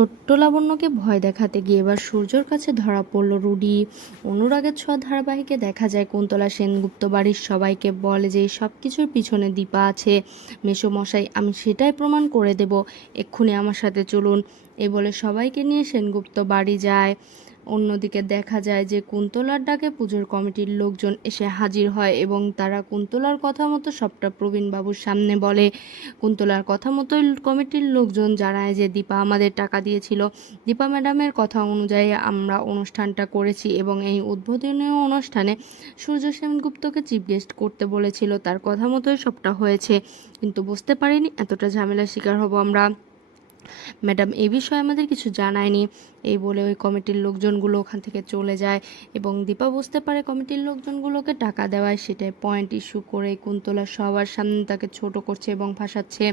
ছোট্ট লাবণ্যকে ভয় দেখাতে গিয়ে এবার সূর্যর কাছে ধরা পড়ল রুডি। অনুরাগের ছোঁয়া ধারাবাহিকে দেখা যায় কুন্তলা সেনগুপ্ত বাড়ির সবাইকে বলে যে সব কিছুর পিছনে দীপা আছে। মেসোমশাই, আমি সেটাই প্রমাণ করে দেব, এক্ষুনি আমার সাথে চলুন। এই বলে সবাইকে নিয়ে সেনগুপ্ত বাড়ি যায়। অন্যদিকে দেখা যায় যে কুন্তলার ডাকে পুজোর কমিটির লোকজন এসে হাজির হয় এবং তারা কুন্তলার কথা মতো সবটা প্রবীণবাবুর সামনে বলে। কুন্তলার কথা মতোই কমিটির লোকজন জানায় যে দীপা আমাদের টাকা দিয়েছিল, দীপা ম্যাডামের কথা অনুযায়ী আমরা অনুষ্ঠানটা করেছি এবং এই উদ্বোধনীয় অনুষ্ঠানে সূর্য সেনগুপ্তকে চিফ গেস্ট করতে বলেছিল, তার কথা মতোই সবটা হয়েছে, কিন্তু বুঝতে পারিনি এতটা ঝামেলার শিকার হব আমরা। ম্যাডাম এই বিষয়ে আমাদের কিছু জানায়নি। এই বলে ওই কমিটির লোকজনগুলো ওখান থেকে চলে যায় এবং দীপা বুঝতে পারে কমিটির লোকজনগুলোকে টাকা দেওয়ায় সেটাই পয়েন্ট ইস্যু করে কুন্তলা সবার সামনে তাকে ছোট করছে এবং ফাঁসাচ্ছে।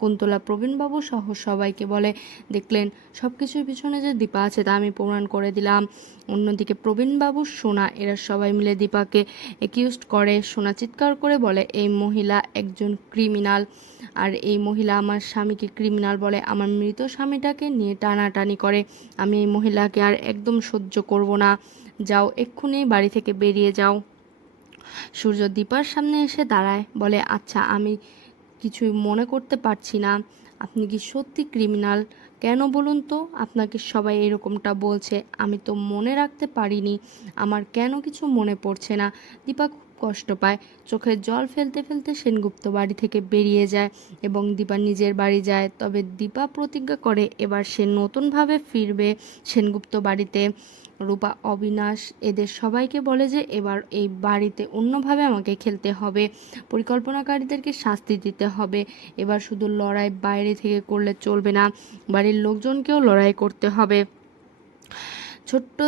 কুন্তলা প্রবীণবাবু সহ সবাইকে বলে, দেখলেন সব কিছুর পিছনে যে দীপা আছে তা আমি প্রমাণ করে দিলাম। অন্যদিকে প্রবীণবাবু, সোনা এরা সবাই মিলে দীপাকে অ্যাকিউজড করে। সোনা চিৎকার করে বলে, এই মহিলা একজন ক্রিমিনাল, আর এই মহিলা আমার স্বামীকে ক্রিমিনাল বলে, আমার মৃত স্বামীটাকে নিয়ে টানাটানি করে। আমি এই মহিলাকে আর একদম সহ্য করব না, যাও এক্ষুনি বাড়ি থেকে বেরিয়ে যাও। সূর্য দীপার সামনে এসে দাঁড়ায়, বলে, আচ্ছা আমি কিছুই মনে করতে পারছি না, আপনি কি সত্যি ক্রিমিনাল? কেন বলুন তো, আপনাকে সবাই এরকমটা বলছে, আমি তো মনে রাখতে পারিনি, আমার কেন কিছু মনে পড়ছে না। দীপা খুব কষ্ট পায়, চোখের জল ফেলতে ফেলতে সেনগুপ্ত বাড়ি থেকে বেরিয়ে যায় এবং দীপা নিজের বাড়ি যায়। তবে দীপা প্রতিজ্ঞা করে এবার সে নতুনভাবে ফিরবে সেনগুপ্ত বাড়িতে। রূপা, অবিনাশ এদের সবাইকে বলে যে এবার এই বাড়িতে অন্যভাবে আমাকে খেলতে হবে, পরিকল্পনাকারীদেরকে শাস্তি দিতে হবে, এবার শুধু লড়াই বাইরে থেকে করলে চলবে না, বাড়ির লোকজনকেও লড়াই করতে হবে। ছোট্ট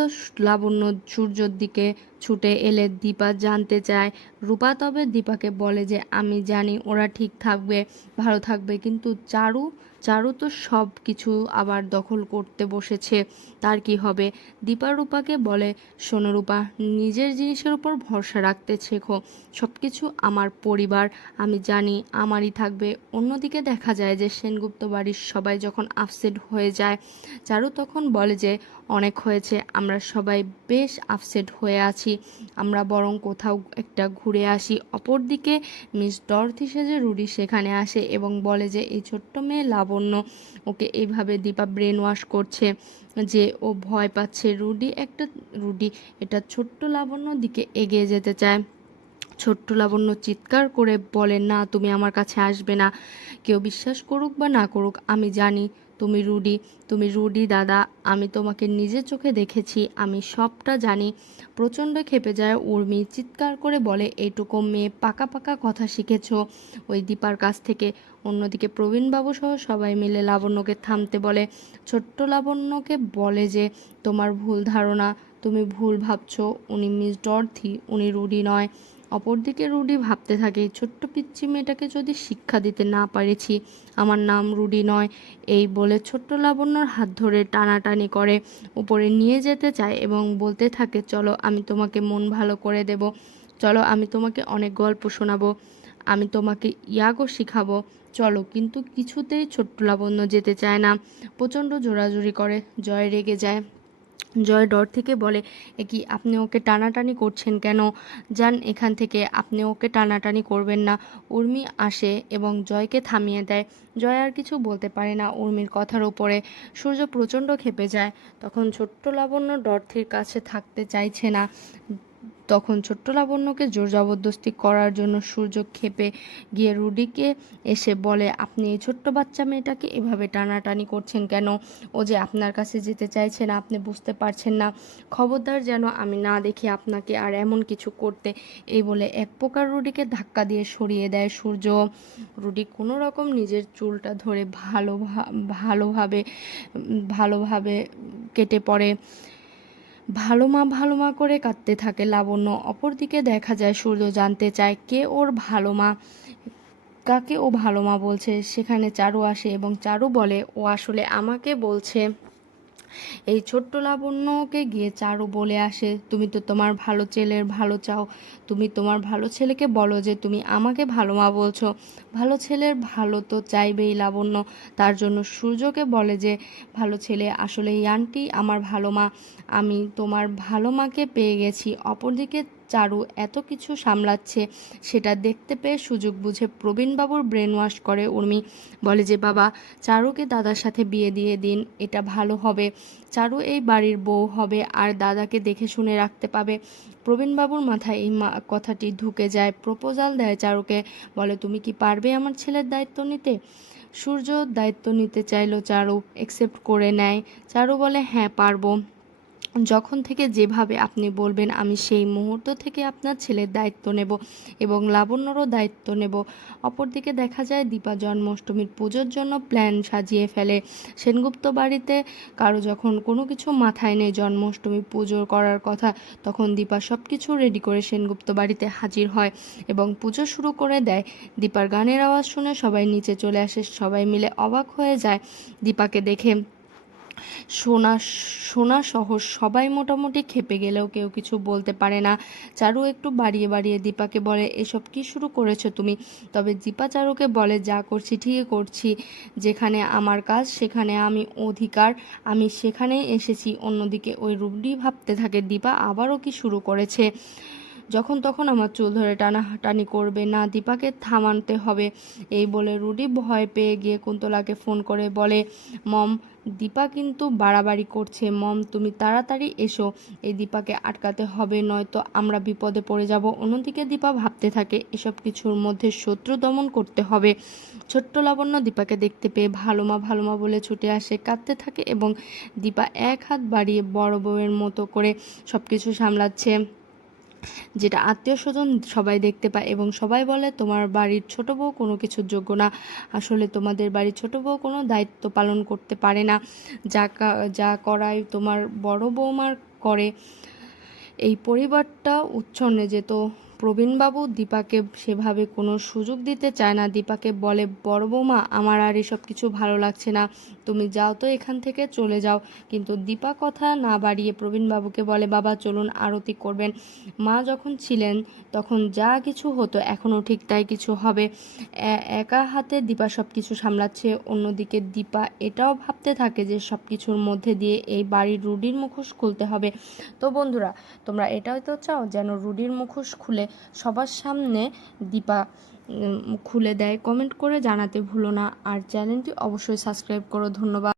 লাবণ্য সূর্যর দিকে ছুটে এলে দীপা জানতে চায় রূপা, তবে দীপাকে বলে যে আমি জানি ওরা ঠিক থাকবে, ভালো থাকবে, কিন্তু চারু চারু তো সব কিছু আবার দখল করতে বসেছে, তার কি হবে? দীপা রূপাকে বলে, শোনো রূপা, নিজের জিনিসের উপর ভরসা রাখতে শেখো, সব কিছু আমার পরিবার, আমি জানি আমারই থাকবে। অন্যদিকে দেখা যায় যে সেনগুপ্ত বাড়ির সবাই যখন আপসেট হয়ে যায়, চারু তখন বলে যে অনেক হয়েছে, আমরা সবাই বেশ আপসেট হয়ে আছি, আমরা বরং কোথাও একটা ঘুরে আসি। অপরদিকে মিস ডরথি সেজে রুডি সেখানে আসে এবং বলে যে এই ছোট্ট মেয়ে লাবণ্য, ওকে এইভাবে দীপা ব্রেন ওয়াশ করছে যে ও ভয় পাচ্ছে। রুডি এটা ছোট্ট লাবণ্যর দিকে এগিয়ে যেতে চায়। ছোট্ট লাবণ্য চিৎকার করে বলে, না, তুমি আমার কাছে আসবে না, কেউ বিশ্বাস করুক বা না করুক আমি জানি তুমি রুডি দাদা, আমি তোমাকে নিজের চোখে দেখেছি, আমি সবটা জানি। প্রচণ্ড ক্ষেপে যায় উর্মি, চিৎকার করে বলে, এইটুকু মেয়ে পাকা পাকা কথা শিখেছ ওই দীপার কাছ থেকে। অন্যদিকে প্রবীণবাবু সহ সবাই মিলে লাবণ্যকে থামতে বলে। ছোট্ট লাবণ্যকে বলে যে তোমার ভুল ধারণা, তুমি ভুল ভাবছো, উনি মিস ডরথি, উনি রুডি নয়। অপরদিকে রুডি ভাবতে থাকে, ছোট্ট পিচ্চি মেয়েটাকে যদি শিক্ষা দিতে না পেরেছি, আমার নাম রুডি নয়। এই বলে ছোট্ট লাবণ্যর হাত ধরে টানাটানি করে উপরে নিয়ে যেতে চায় এবং বলতে থাকে, চলো আমি তোমাকে মন ভালো করে দেব, চলো আমি তোমাকে অনেক গল্প শোনাবো, আমি তোমাকে ইয়াগো শিখাবো, চলো। কিন্তু কিছুতেই ছোট্ট লাবণ্য যেতে চায় না, প্রচণ্ড জোরাজুরি করে। জয় রেগে যায়। জয় ডর থেকে বলে, এ কি, আপনি ওকে টানাটানি করছেন কেন? যান এখান থেকে, আপনি ওকে টানাটানি করবেন না। উর্মি আসে এবং জয়কে থামিয়ে দেয়। জয় আর কিছু বলতে পারে না উর্মির কথার উপরে। সূর্য প্রচণ্ড ক্ষেপে যায়। তখন ছোট্ট লাবণ্য ডরথির কাছে থাকতে চাইছে না, তখন ছোট্ট লাবণ্যকে জোর জবরদস্তি করার জন্য সূর্য ক্ষেপে গিয়ে রুডিকে এসে বলে, আপনি এই ছোট্ট বাচ্চা মেয়েটাকে এভাবে টানাটানি করছেন কেন? ও যে আপনার কাছে যেতে চাইছে না, আপনি বুঝতে পারছেন না? খবরদার যেন আমি না দেখি আপনাকে আর এমন কিছু করতে। এই বলে এক প্রকার রুডিকে ধাক্কা দিয়ে সরিয়ে দেয় সূর্য। রুডি কোনো রকম নিজের চুলটা ধরে ভালোভাবে ভালোভাবে কেটে পড়ে। ভালো মা করে কাঁদতে থাকে লাবণ্য। অপরদিকে দেখা যায় সূর্য জানতে চায় কে ওর ভালো মা, কাকে ও ভালো মা বলছে। সেখানে চারু আসে এবং চারু বলে, ও আসলে আমাকে বলছে এই ছোট্ট লাবণ্যকে গিয়ে চারু বলে আসে, তুমি তো তোমার ভালো ছেলের ভালো চাও, তুমি তোমার ভালো ছেলেকে বলো যে তুমি আমাকে ভালো মা বলছো। ভালো ছেলের ভালো তো চাইবেই লাবণ্য, তার জন্য সূর্যকে বলে যে ভালো ছেলে আসলে এই আন্টি আমার ভালো মা, আমি তোমার ভালো মাকে পেয়ে গেছি। অপরদিকে চারু এত কিছু সামলাচ্ছে সেটা দেখতে পেয়ে সুযোগ বুঝে প্রবীণবাবুর ব্রেন ওয়াশ করে উর্মি, বলে যে বাবা চারুকে দাদার সাথে বিয়ে দিয়ে দিন, এটা ভালো হবে, চারু এই বাড়ির বউ হবে আর দাদাকে দেখে শুনে রাখতে পাবে। প্রবীণবাবুর মাথায় এই কথাটি ঢুকে যায়, প্রপোজাল দেয় চারুকে, বলে তুমি কি পারবে আমার ছেলের দায়িত্ব নিতে। সূর্য দায়িত্ব নিতে চাইলো, চারু একসেপ্ট করে নেয়। চারু বলে হ্যাঁ পারবো, যখন থেকে যেভাবে আপনি বলবেন আমি সেই মুহূর্ত থেকে আপনার ছেলের দায়িত্ব নেব এবং লাবণ্যরও দায়িত্ব নেব। অপরদিকে দেখা যায় দীপা জন্মাষ্টমীর পুজোর জন্য প্ল্যান সাজিয়ে ফেলে সেনগুপ্ত বাড়িতে। কারো যখন কোনো কিছু মাথায় নেই জন্মাষ্টমী পুজো করার কথা, তখন দীপা সব কিছু রেডি করে সেনগুপ্ত বাড়িতে হাজির হয় এবং পুজো শুরু করে দেয়। দীপার গানের আওয়াজ শুনে সবাই নিচে চলে আসে, সবাই মিলে অবাক হয়ে যায় দীপাকে দেখে। সোনা সোনা সহ সবাই মোটামুটি খেপে গেলেও কেউ কিছু বলতে পারে না। চারু একটু বাড়িয়ে বাড়িয়ে দীপাকে বলে, এসব কি শুরু করেছো তুমি? তবে দীপা চারুকে বলে, যা করছি ঠিকই করছি, যেখানে আমার কাজ সেখানে আমি অধিকার, আমি সেখানেই এসেছি। অন্যদিকে ওই রুডি ভাবতে থাকে দীপা আবারও কি শুরু করেছে, যখন তখন আমার চুল ধরে টানাটানি করবে, না দীপাকে থামাতে হবে। এই বলে রুডি ভয় পেয়ে গিয়ে কুন্তলাকে ফোন করে বলে, মম দীপা কিন্তু বাড়াবাড়ি করছে, মম তুমি তাড়াতাড়ি এসো, এই দীপাকে আটকাতে হবে, নয়তো আমরা বিপদে পড়ে যাব। অন্যদিকে দীপা ভাবতে থাকে এসব কিছুর মধ্যে শত্রু দমন করতে হবে। ছোট্ট লাবণ্য দীপাকে দেখতে পেয়ে ভালো মা বলে ছুটে আসে, কাঁদতে থাকে এবং দীপা এক হাত বাড়িয়ে বড় বউয়ের মতো করে সব কিছু সামলাচ্ছে, যেটা আত্মীয় স্বজন সবাই দেখতে পায় এবং সবাই বলে তোমার বাড়ির ছোট বউ কোনো কিছুর যোগ্য না, আসলে তোমাদের বাড়ির ছোট বউ কোনো দায়িত্ব পালন করতে পারে না, যা করায় তোমার বড় বৌমার করে। এই পরিবারটা উচ্ছন্নে যেত। প্রবীণবাবু দীপাকে সেভাবে কোনো সুযোগ দিতে চায় না, দীপাকে বলে, বড় বৌমা আমার আর এসব কিছু ভালো লাগছে না, তুমি যাও তো এখান থেকে, চলে যাও। কিন্তু দীপা কথা না বাড়িয়ে প্রবীণবাবুকে বলে, বাবা চলুন আরতি করবেন, মা যখন ছিলেন তখন যা কিছু হতো এখনও ঠিক তাই কিছু হবে। একা হাতে দীপা সব কিছু সামলাচ্ছে। অন্যদিকে দীপা এটাও ভাবতে থাকে যে সব কিছুর মধ্যে দিয়ে এই বাড়ির রুডির মুখোশ খুলতে হবে। তো বন্ধুরা, তোমরা এটাই তো চাও যেন রুডির মুখোশ খুলে সবার সামনে দীপা খুলে দেয়? কমেন্ট করে জানাতে ভুলো না, আর চ্যানেলটি অবশ্যই সাবস্ক্রাইব করো। ধন্যবাদ।